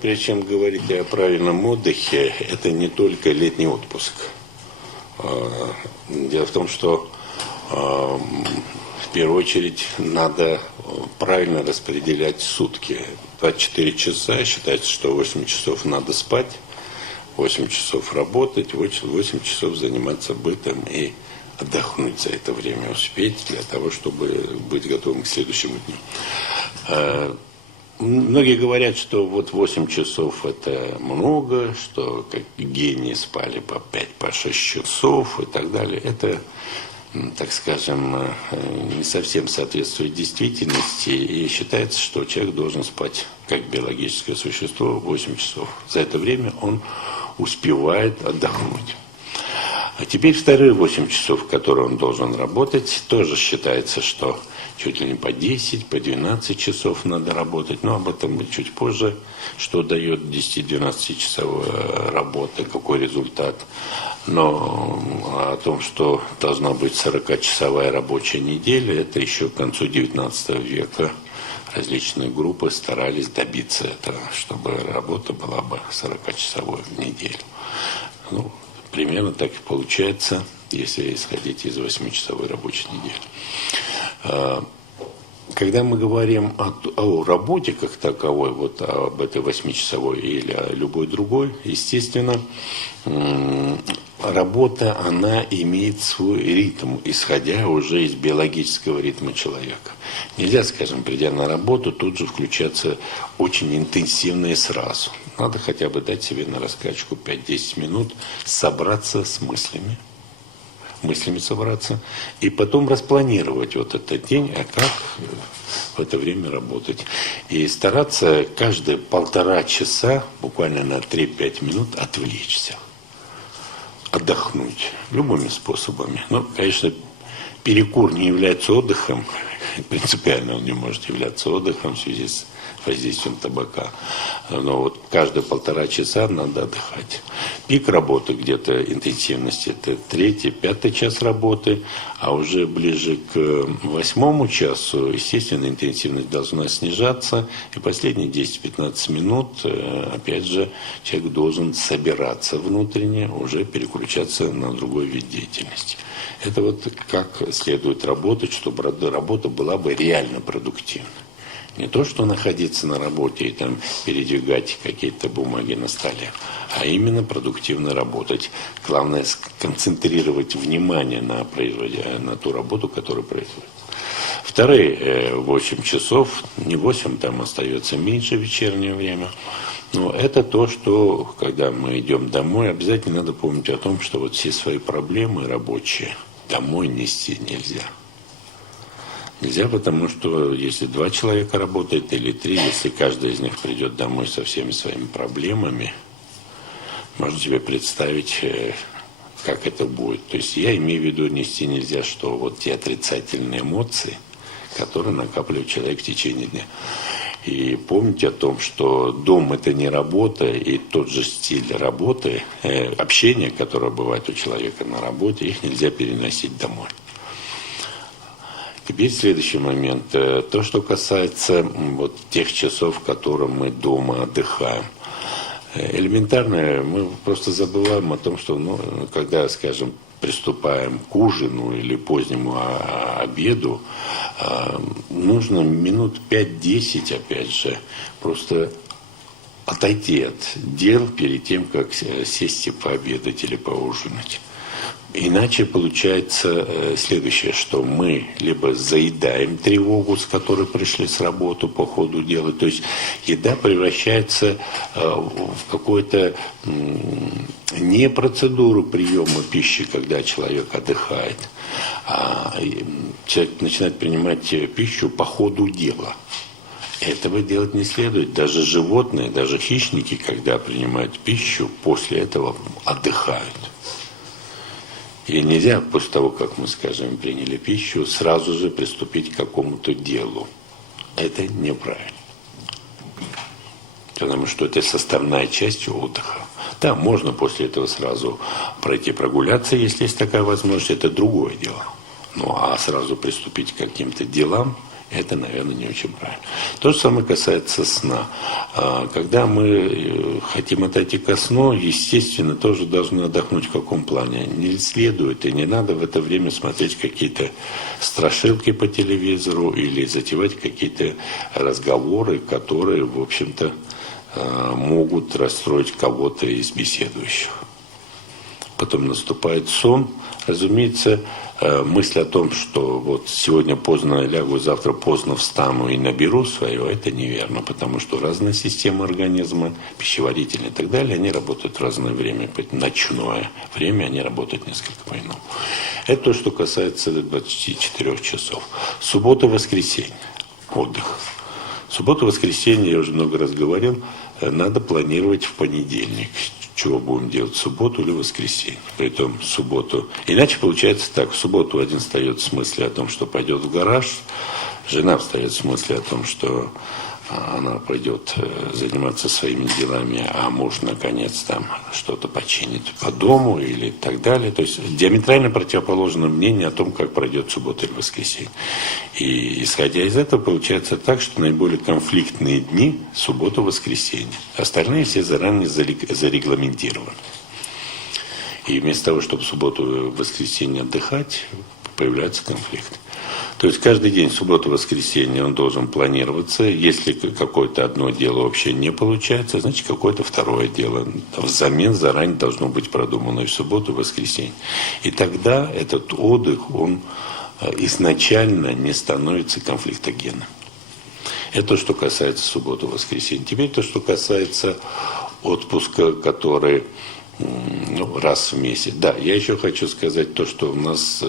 Прежде чем говорить о правильном отдыхе, это не только летний отпуск. Дело в том, что в первую очередь надо правильно распределять сутки. 24 часа, считается, что 8 часов надо спать, 8 часов работать, 8 часов заниматься бытом и отдохнуть за это время, успеть для того, чтобы быть готовым к следующему дню. Многие говорят, что вот 8 часов это много, что как гении спали по 5-6 часов и так далее. Это, так скажем, не совсем соответствует действительности. И считается, что человек должен спать как биологическое существо 8 часов. За это время он успевает отдохнуть. А теперь вторые 8 часов, которые он должен работать, тоже считается, что чуть ли не по 10, по 12 часов надо работать. Но об этом мы чуть позже, что дает 10-12-часовая работа, какой результат. Но о том, что должна быть 40-часовая рабочая неделя, это еще к концу 19 века различные группы старались добиться этого, чтобы работа была бы 40-часовой в неделю. Ну, примерно так и получается, если исходить из 8-часовой рабочей недели. Когда мы говорим о работе как таковой, вот об этой 8-часовой или о любой другой, естественно, работа, она имеет свой ритм, исходя уже из биологического ритма человека. Нельзя, скажем, придя на работу, тут же включаться очень интенсивно и сразу. Надо хотя бы дать себе на раскачку 5-10 минут, собраться с мыслями собраться, и потом распланировать вот этот день, а как в это время работать. И стараться каждые 1,5 часа, буквально на 3-5 минут, отвлечься, отдохнуть любыми способами. Ну, конечно, перекур не является отдыхом, принципиально он не может являться отдыхом в связи с воздействием табака. Но вот каждые 1,5 часа надо отдыхать. Пик работы где-то интенсивности это 3-5 час работы, а уже ближе к 8 часу, естественно, интенсивность должна снижаться. И последние 10-15 минут, опять же, человек должен собираться внутренне, уже переключаться на другой вид деятельности. Это вот как следует работать, чтобы работа была бы реально продуктивной. Не то, что находиться на работе и там передвигать какие-то бумаги на столе, а именно продуктивно работать. Главное сконцентрировать внимание на ту работу, которую производится. Вторые 8 часов, не 8, там остается меньше вечернее время. Но это то, что, когда мы идем домой, обязательно надо помнить о том, что вот все свои проблемы рабочие домой нести нельзя. Нельзя, потому что если 2 человека работают или 3, если каждый из них придет домой со всеми своими проблемами, можно себе представить, как это будет. То есть я имею в виду, нести нельзя, что вот те отрицательные эмоции, которые накапливает человек в течение дня. И помните о том, что дом – это не работа, и тот же стиль работы, общения, которое бывает у человека на работе, их нельзя переносить домой. Теперь следующий момент. То, что касается вот тех часов, в которые мы дома отдыхаем. Элементарно, мы просто забываем о том, что, когда, скажем, приступаем к ужину или позднему обеду, нужно минут 5-10, опять же, просто отойти от дел перед тем, как сесть и пообедать или поужинать. Иначе получается следующее, что мы либо заедаем тревогу, с которой пришли с работы по ходу дела, то есть еда превращается в какую-то не процедуру приема пищи, когда человек отдыхает, а человек начинает принимать пищу по ходу дела. Этого делать не следует. Даже животные, даже хищники, когда принимают пищу, после этого отдыхают. И нельзя после того, как мы, скажем, приняли пищу, сразу же приступить к какому-то делу. Это неправильно. Потому что это составная часть отдыха. Да, можно после этого сразу пройти прогуляться, если есть такая возможность, это другое дело. Ну а сразу приступить к каким-то делам, Это, наверное, не очень правильно. То же самое касается сна. Когда мы хотим отойти ко сну, естественно, тоже должны отдохнуть в каком плане. Не следует и не надо в это время смотреть какие-то страшилки по телевизору или затевать какие-то разговоры, которые, в общем-то, могут расстроить кого-то из беседующих. Потом наступает сон. Разумеется, мысль о том, что вот сегодня поздно лягу, завтра поздно встану и наберу свое, это неверно, потому что разные системы организма, пищеварительные и так далее, они работают в разное время. Ночное время они работают несколько по-иному. Это то, что касается 24 часов. Суббота, воскресенье, отдых. Субботу, воскресенье, я уже много раз говорил, надо планировать в понедельник. Чего будем делать, в субботу или в воскресенье. Притом в субботу. Иначе получается так, в субботу один встает с мыслью о том, что пойдет в гараж, жена встает с мыслью о том, что она пойдет заниматься своими делами, а муж, наконец, там что-то починит по дому или так далее. То есть диаметрально противоположное мнение о том, как пройдет суббота или воскресенье. И исходя из этого, получается так, что наиболее конфликтные дни – суббота, воскресенье. Остальные все заранее зарегламентированы. И вместо того, чтобы в субботу и воскресенье отдыхать, появляются конфликты. То есть каждый день, суббота-воскресенье, он должен планироваться. Если какое-то одно дело вообще не получается, значит, какое-то второе дело взамен заранее должно быть продумано и в субботу, и в воскресенье. И тогда этот отдых, он изначально не становится конфликтогенным. Это то, что касается субботы-воскресенья. Теперь то, что касается отпуска, который раз в месяц. Да, я еще хочу сказать то, что у нас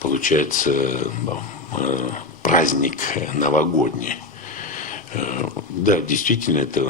получается праздник новогодний. Да, действительно, это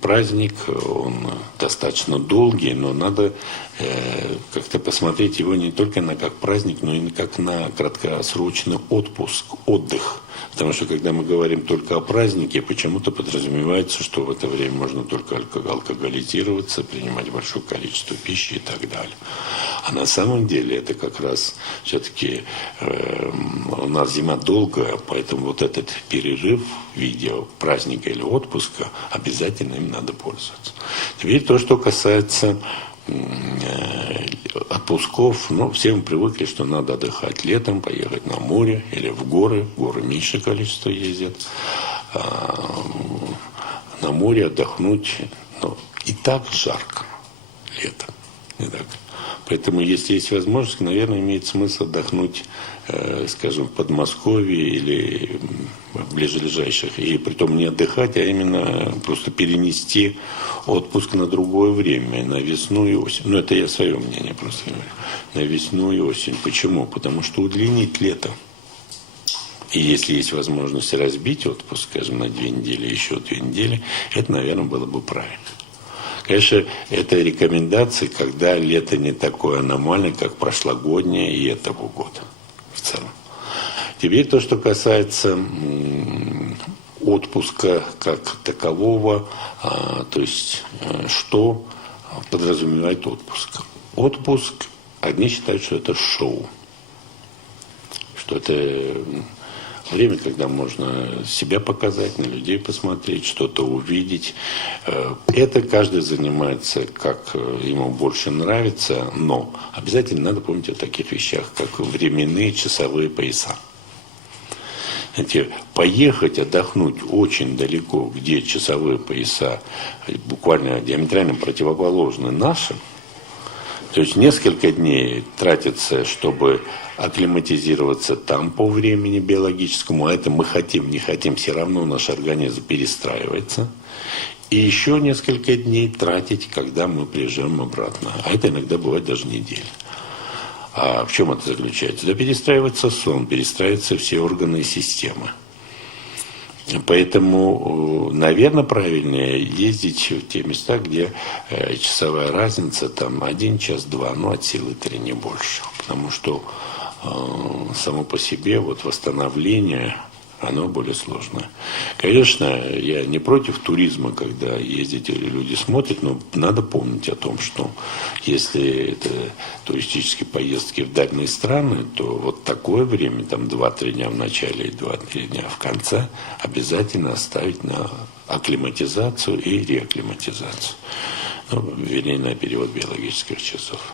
праздник, он достаточно долгий, но надо как-то посмотреть его не только на как праздник, но и как на краткосрочный отпуск, отдых. Потому что, когда мы говорим только о празднике, почему-то подразумевается, что в это время можно только алкоголизироваться, принимать большое количество пищи и так далее. А на самом деле это как раз все-таки у нас зима долгая, поэтому вот этот перерыв в виде праздника или отпуска, обязательно им надо пользоваться. Теперь то, что касается отпусков, все мы привыкли, что надо отдыхать летом, поехать на море или в горы. В горы меньшее количество ездят. На море отдохнуть. И так жарко летом. Не так. Поэтому, если есть возможность, наверное, имеет смысл отдохнуть, скажем, в Подмосковье или в ближайших. И притом не отдыхать, а именно просто перенести отпуск на другое время, на весну и осень. Это я свое мнение просто говорю. На весну и осень. Почему? Потому что удлинить лето. И если есть возможность разбить отпуск, скажем, на 2 недели, еще 2 недели, это, наверное, было бы правильно. Конечно, это рекомендации, когда лето не такое аномальное, как прошлогоднее и этого года в целом. Теперь то, что касается отпуска как такового, то есть что подразумевает отпуск. Отпуск, одни считают, что это шоу, что это время, когда можно себя показать, на людей посмотреть, что-то увидеть. Это каждый занимается, как ему больше нравится, но обязательно надо помнить о таких вещах, как временные часовые пояса. Знаете, поехать отдохнуть очень далеко, где часовые пояса буквально диаметрально противоположны нашим, то есть несколько дней тратится, чтобы акклиматизироваться там по времени биологическому, а это мы хотим, не хотим, все равно наш организм перестраивается. И еще несколько дней тратить, когда мы приезжаем обратно. А это иногда бывает даже неделя. А в чем это заключается? Да, перестраивается сон, перестраиваются все органы и системы. Поэтому, наверное, правильнее ездить в те места, где часовая разница, там 1 час, 2, от силы 3, не больше. Потому что само по себе восстановление оно более сложное. Конечно, я не против туризма, когда ездите или люди смотрят, но надо помнить о том, что если это туристические поездки в дальние страны, то вот такое время, там 2-3 дня в начале и 2-3 дня в конце, обязательно оставить на акклиматизацию и реакклиматизацию. Ну, вернее, на период биологических часов.